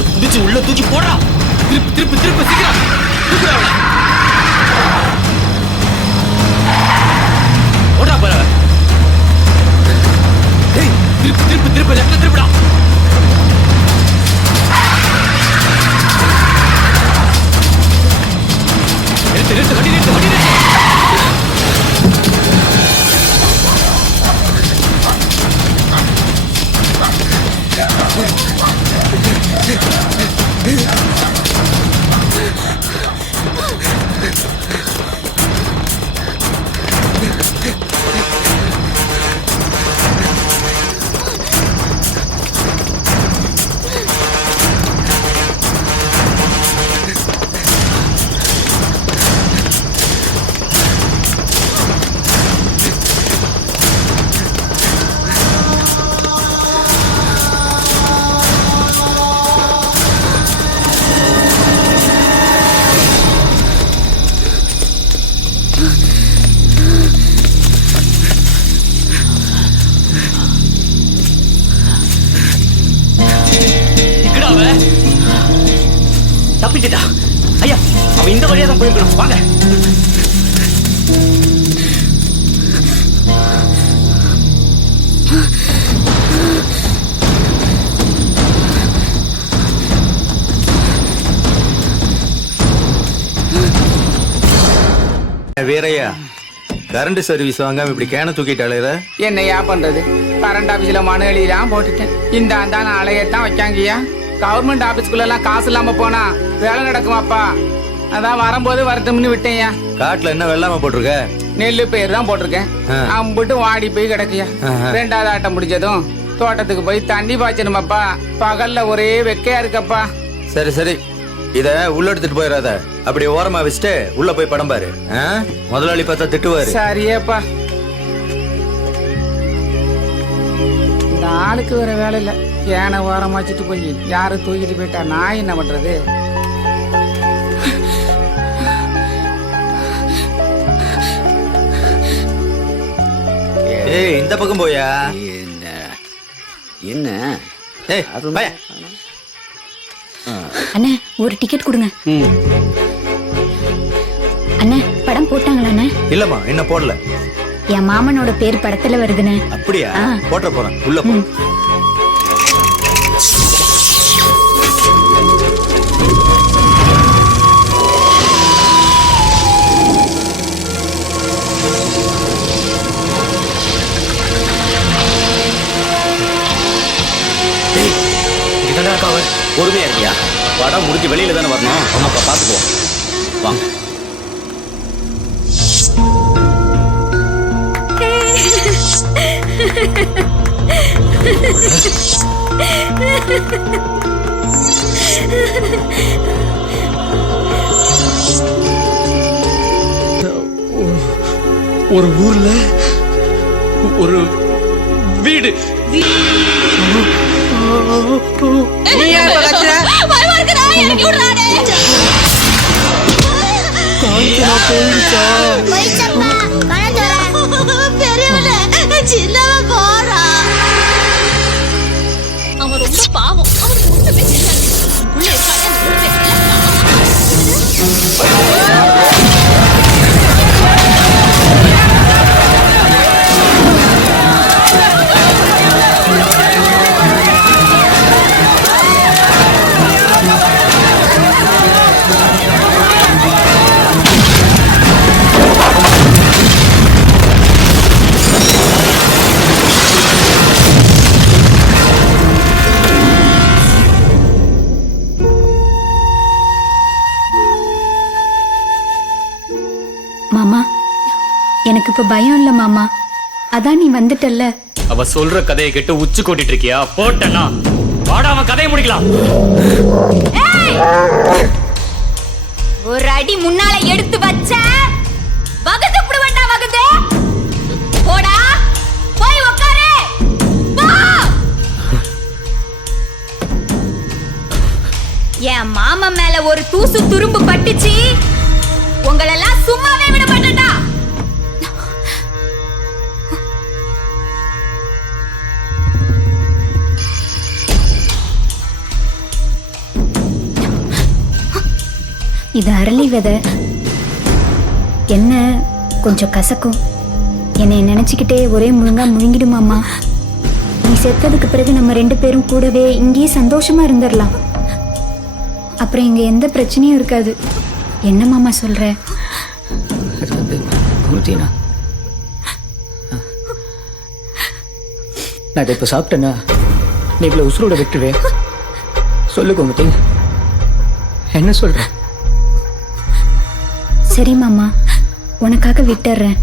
அவளை புடிச்சு உள்ள தூக்கி போடா திருப்பி திருப்பி திருப்பி சீக்கிரம். தூக்குடா அவளை. போடா போற திருப்பி திருப்பி திருப்பி திருப்பு லெஃப்ட்ல திருப்புடா. நிறுத்து நிறுத்து வண்டி நிறுத்து வண்டி இந்த வழியா தான் போயிருக்கணும். வாங்க. வீரையா கரண்ட் சர்வீஸ் வாங்காம இப்படி கேன தூக்கிட்டு அலையிற? என்னையா பண்றது? கரண்ட் ஆபீஸ்ல மனு எழுதிலாம் போட்டுட்டேன். இந்த அந்த அலையத்தான் வைக்காங்கய்யா. கவர்மெண்ட் ஆபீஸ்க்குள்ள எல்லாம் காசு இல்லாம போனா வேலை நடக்குமாப்பா. அதான் வரும்போது வரட்டும்னு விட்டேன்யா. காட்டுல என்ன வெள்ளாம போட்டிருக்க? நெல்லு பயிர் தான் போட்டிருக்கேன். அம்பிட்டு வாடி போய் கிடக்குயா. ரெண்டாவது ஆட்டம் முடிஞ்சதும் தோட்டத்துக்கு போய் தண்ணி பாய்ச்சணுமாப்பா. பகல்ல ஒரே வெக்கையா இருக்கப்பா. சரி சரி. இத உள்ள எடுத்துட்டு போயிடாத அப்படி ஓரமா வச்சுட்டு உள்ள போய் படம் பாரு? முதலாளி பார்த்தா திட்டுவாரு. சரியேப்பா. ஆளுக்கு வேற வேலை இல்ல. ஏனை ஓரம் வச்சுட்டு போய். யாரு தூக்கிட்டு போயிட்டா? நான் என்ன பண்றது? ஏய் இந்த பக்கம் போயா? என்ன? என்ன? ஏய் பையா. அண்ணே ஒரு டிக்கெட் கொடுங்க. அண்ணே படம் போட்டாங்களா அண்ணே? இல்லம்மா இன்னும் போடல. என் மாமனோட பேர் படத்துல வருதுண்ணே. அப்படியா. போட்ட போறேன். உள்ள போ. பொறுமையா இருக்கியா? படம் முடிஞ்சு வெளியில தானே வரணும். அப்ப பாத்துக்குவோம். வாங்க. ஒரு ஊர்ல ஒரு வீடு. சின்னவன் போறான் அவன் ரொம்ப பாவம். அவனுக்கு ஒண்ணுமே தெரியாது. உள்ள இருக்கானே எனக்கு இப்ப பயம் இல்ல மாமா. அதான் நீ வந்துட்டல்ல. அவ சொல்ற கதையை கேட்டு உச்சு கொட்டிட்டு இருக்கியா? போட்டனா வாடா அவன் கதையை முடிக்கலாம். ஒரு அடி முன்னால எடுத்து வச்ச. வகுத்து புடுவண்டா வகுத்து. போடா. போய் உட்காரு போ! என் மாமா மேல ஒரு தூசு துரும்பு பட்டுச்சு. உங்களெல்லாம் சும்மாவே விட இது அரளி விதை. என்ன கொஞ்சம் கசக்கும். என்னை நினைச்சுக்கிட்டே ஒரே முழுங்கா முழுங்கிடுமாமா நீ செத்ததுக்கு பிறகு நம்ம ரெண்டு பேரும் கூடவே இங்கேயே சந்தோஷமா இருந்துடலாம். அப்புறம் இங்க எந்த பிரச்சனையும் இருக்காது. என்ன மாமா சொல்ற? அது வந்து நான் இதை இப்போ சாப்பிட்டேன்னா நீ இவ்வளோ உசுரோட விட்டுருவே சொல்லு கோமதி என்ன சொல்கிறேன் சரி மாமா. உனக்காக விட்டுறேன்.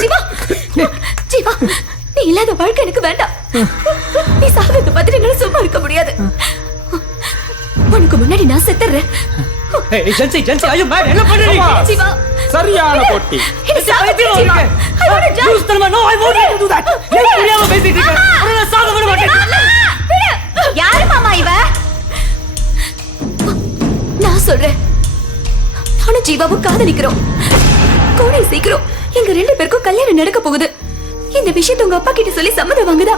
ஜீவா! ஜீவா! நீ இல்லாத வாழ்க்கை எனக்கு வேண்டாம். நீ சாகிறத பார்த்துட்டு என்னால சும்மா இருக்க முடியாது. உனக்கு முன்னாடி நான் செத்துறேன். ஜென்சி ஜென்சி ஐயோ மேட் என்ன பண்றீங்க ஜீவா! சரியான போட்டி. என்ன சாகடிச்சு ஜீவா? I wanna die. யூஸ் தரமா no I want to do that ஏன் புரியாம பேசிட்டு இருக்க. உன்னை நான் சாக விட மாட்டேன். விடு. யாரு மாமா இவ? சொல்றேன். நானும் ஜீவாவும் காதலிக்கிறோம். கூடிய சீக்கிரம். எங்க ரெண்டு பேருக்கும் கல்யாணம் நடக்க போகுது. இந்த விஷயத்தை உங்க அப்பா கிட்ட சொல்லி சம்மதம் வாங்குதா?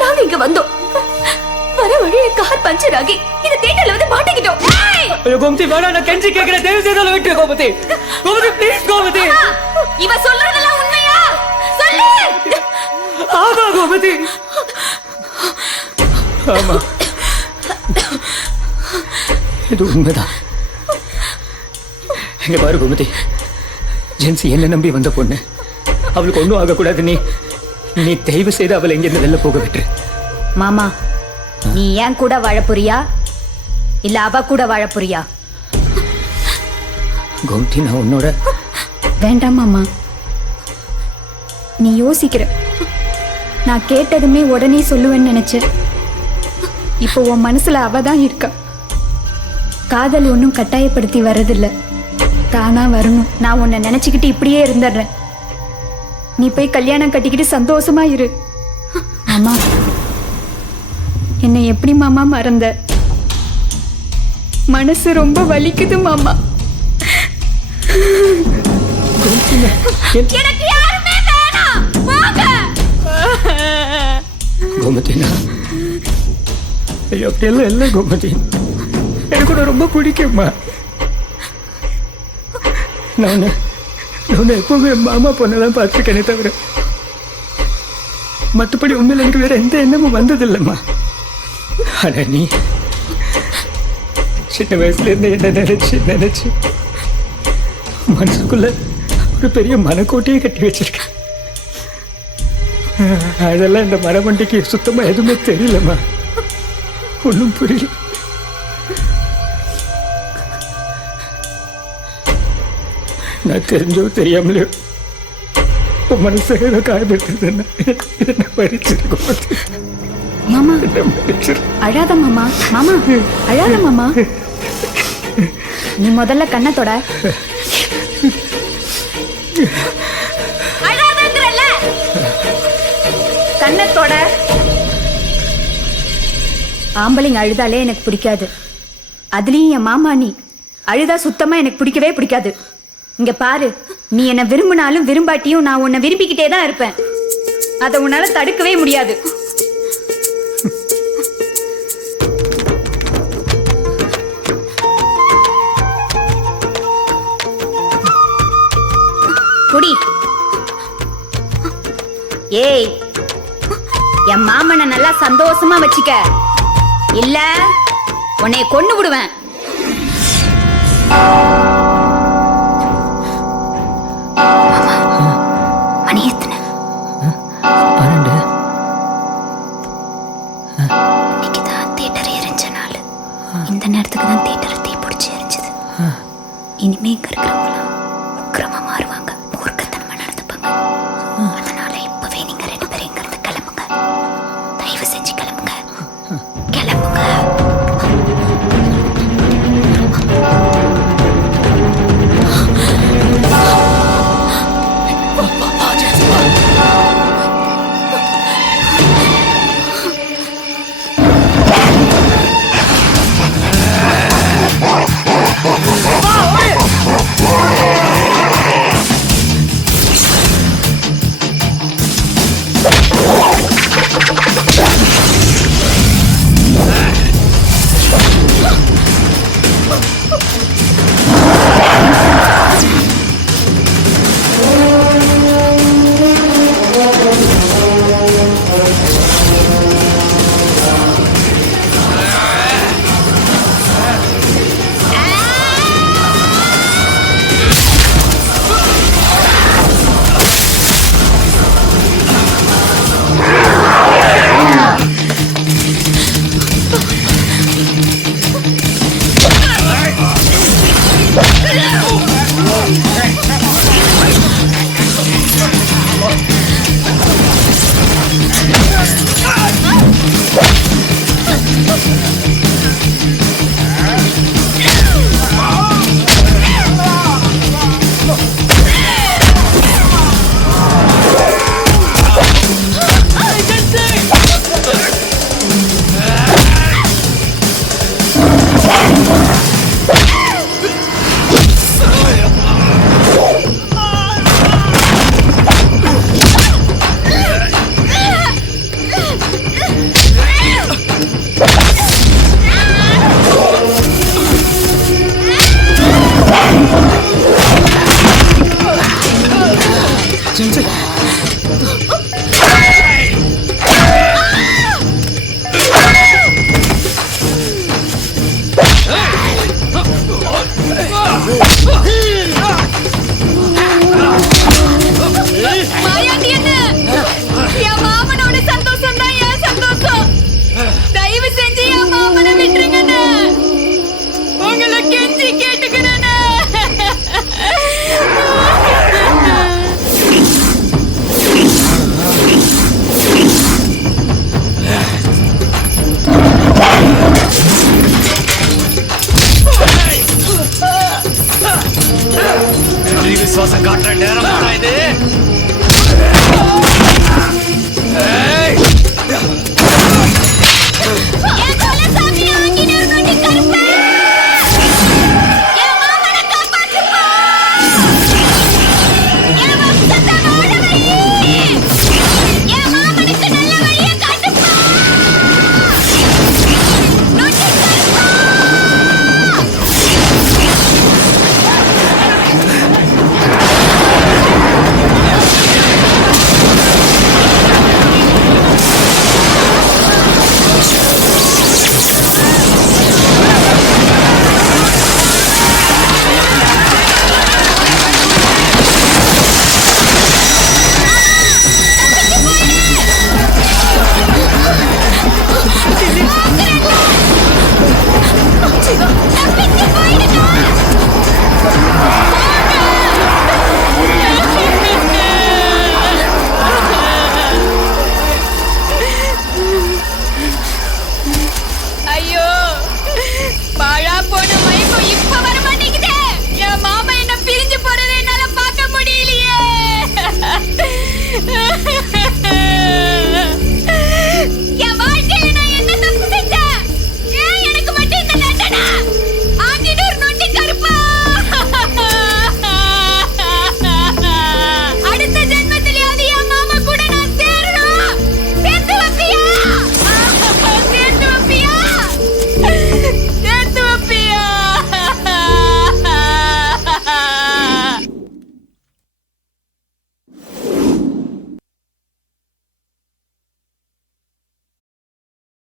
நாங்க இங்க வந்தோம். வர வழியில கார் பஞ்சர் ஆகி இந்த தேட்டர்ல வந்து மாட்டிக்கிட்டோம்! ஐயோ கோமதி வேணா நான் கெஞ்சி கேக்குறேன் தயவு செய்து விட்டு கோமதி. கோமதி ப்ளீஸ் கோமதி. இவ சொல்றதெல்லாம் உண்மையா? சொல்லு! ஆமா கோமதி. ஆமா. இது உண்மைதான். இங்க பாரு கோமதி. ஜென்சி என்ன நம்பி வந்த பொண்ணு. அவளுக்கு ஒன்றும் ஆகக்கூடாது நீ நீ தயவு செய்து அவளை எங்கிருந்து வெளில போக விட்டுரு. மாமா நீ ஏன் கூட வாழ போறியா இல்ல அவ கூட வாழ போறியா கோமதி நான் உன்னோட வேண்டாம் மாமா. நீ யோசிக்கிற. நான் கேட்டதுமே உடனே சொல்லுவேன்னு நினைச்சேன் இப்போ உன் மனசுல அவ தான் இருக்கா. காதல் ஒன்றும் கட்டாயப்படுத்தி வர்றதில்ல. தானா வரணும். நான் உன்னை நினைச்சுக்கிட்டு இப்படியே இருந்துடுறேன். நீ போய் கல்யாணம் கட்டிக்கிட்டு சந்தோஷமா இரு. மாமா என்னை எப்படி மாமா மறந்த? மனசு ரொம்ப வலிக்குது மாமா. எனக்கு யாருமே வேணாம். வாங்க. கோமதி நான் ஐயோ அப்படியெல்லாம் இல்லை கோமதி. எனக்கு ரொம்ப பிடிக்கும்மா. நான் உன்னை- நான் எப்பவுமே மாமா பொண்ணெல்லாம் பார்த்துருக்கேனே தவிர மற்றபடி உண்மையில் எனக்கு வேற எந்த எண்ணமும் வந்ததில்லைம்மா. ஆனா நீ சின்ன வயசுல இருந்து என்ன நினைச்சு நினைச்சு மனசுக்குள்ள ஒரு பெரிய மனக்கோட்டையே கட்டி வச்சிருக்க. அதெல்லாம் இந்த மரமண்டிக்கு சுத்தமா எதுவுமே தெரியலம்மா. ஒன்றும் புரியல. நான் தெரிஞ்சோ தெரியாமலையோ உன் மனசை ஏதோ காயப்படுத்துறதுன்னா என்ன பறிச்சிருக்கோம் மாமா. அழாத மாமா. மாமா. அழாத மாமா. நீ முதல்ல கண்ணை தொட. அழாதங்கறல கண்ணை தொட. ஆம்பளைங்க அழுதாலே எனக்கு பிடிக்காது. அதுலயும் என் மாமா நீ. அழுதா சுத்தமா எனக்கு பிடிக்கவே பிடிக்காது. இங்க பாரு நீ என்ன விரும்பினாலும் விரும்பாட்டியும் நான் உன்னை விரும்பிக்கிட்டே தான் இருப்பேன். அதை உன்னால தடுக்கவே முடியாது. குடி. ஏய் என் மாமனை நல்லா சந்தோஷமா வச்சுக்க. இல்ல உன்னை கொண்டு விடுவேன். எனக்கு தான் தேட்டர் தீ பிடிச்சி எரிஞ்சுது. இனிமே இங்கே இருக்கிற